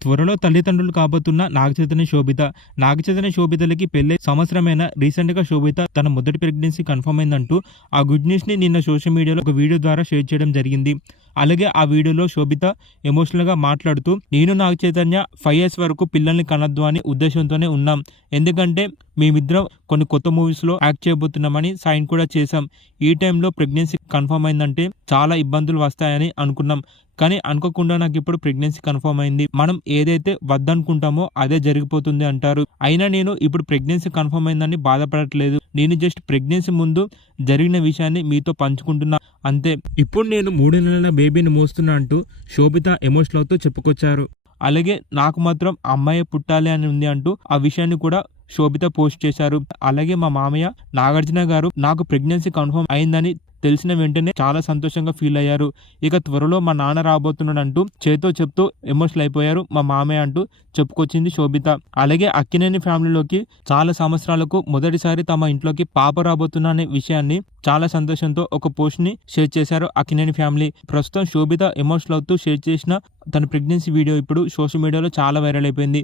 త్వరలో తల్లిదండ్రులు కాబోతున్న నాగచైతన్య, శోభిత. నాగచైతన్య, శోభితలకి పెళ్ళై సంవత్సరమైన రీసెంట్‌గా శోభిత తన మొదటి ప్రెగ్నెన్సీ కన్ఫర్మ్ అయిందంటూ ఆ గుడ్ న్యూస్‌ని నిన్న సోషల్ మీడియాలో ఒక వీడియో ద్వారా షేర్ చేయడం జరిగింది. అలాగే ఆ వీడియోలో శోభిత ఎమోషనల్‌గా మాట్లాడుతూ, నేను నాగచైతన్య 5 ఇయర్స్ వరకు పిల్లల్ని కనొద్దు అని ఉద్దేశంతోనే ఉన్నాం. ఎందుకంటే మేమిద్దరం కొన్ని కొత్త మూవీస్‌లో యాక్ట్ చేయబోతున్నామని సైన్ కూడా చేశాం. ఈ టైంలో ప్రెగ్నెన్సీ కన్ఫర్మ్ అయిందంటే చాలా ఇబ్బందులు వస్తాయని అనుకున్నాం. కానీ అనుకోకుండా నాకిప్పుడు ప్రెగ్నెన్సీ కన్ఫర్మ్ అయింది. మనం ఏదైతే వద్దనుకుంటామో అదే జరిగిపోతుంది అంటారు. అయినా నేను ఇప్పుడు ప్రెగ్నెన్సీ కన్ఫర్మ్ అయిందని బాధపడట్లేదు. నేను జస్ట్ ప్రెగ్నెన్సీ ముందు జరిగిన విషయాన్ని మీతో పంచుకుంటున్నా అంతే. ఇప్పుడు నేను 3 నెలల బేబీని మోస్తున్నా అంటూ శోభిత ఎమోషనల్ అవుతూ చెప్పుకొచ్చారు. అలాగే నాకు మాత్రం అమ్మాయి పుట్టాలి అని ఉంది అంటూ ఆ విషయాన్ని కూడా శోభిత పోస్ట్ చేశారు. అలాగే మా మామయ్య నాగార్జున గారు నాకు ప్రెగ్నెన్సీ కన్ఫర్మ్ అయిందని తెలిసిన వెంటనే చాలా సంతోషంగా ఫీల్ అయ్యారు. ఇక త్వరలో మా నాన్న రాబోతున్నాడు అంటూ చేతో చెప్తూ ఎమోషనల్ అయిపోయారు మా మామయ్య అంటూ చెప్పుకొచ్చింది శోభిత. అలాగే అక్కినేని ఫ్యామిలీలోకి చాలా సంవత్సరాలకు మొదటిసారి తమ ఇంట్లోకి పాప రాబోతున్న అనే విషయాన్ని చాలా సంతోషంతో ఒక పోస్ట్ ని షేర్ చేశారు అక్కినేని ఫ్యామిలీ. ప్రస్తుతం శోభిత ఎమోషనల్ అవుతూ షేర్ చేసిన తన ప్రెగ్నెన్సీ వీడియో ఇప్పుడు సోషల్ మీడియాలో చాలా వైరల్ అయిపోయింది.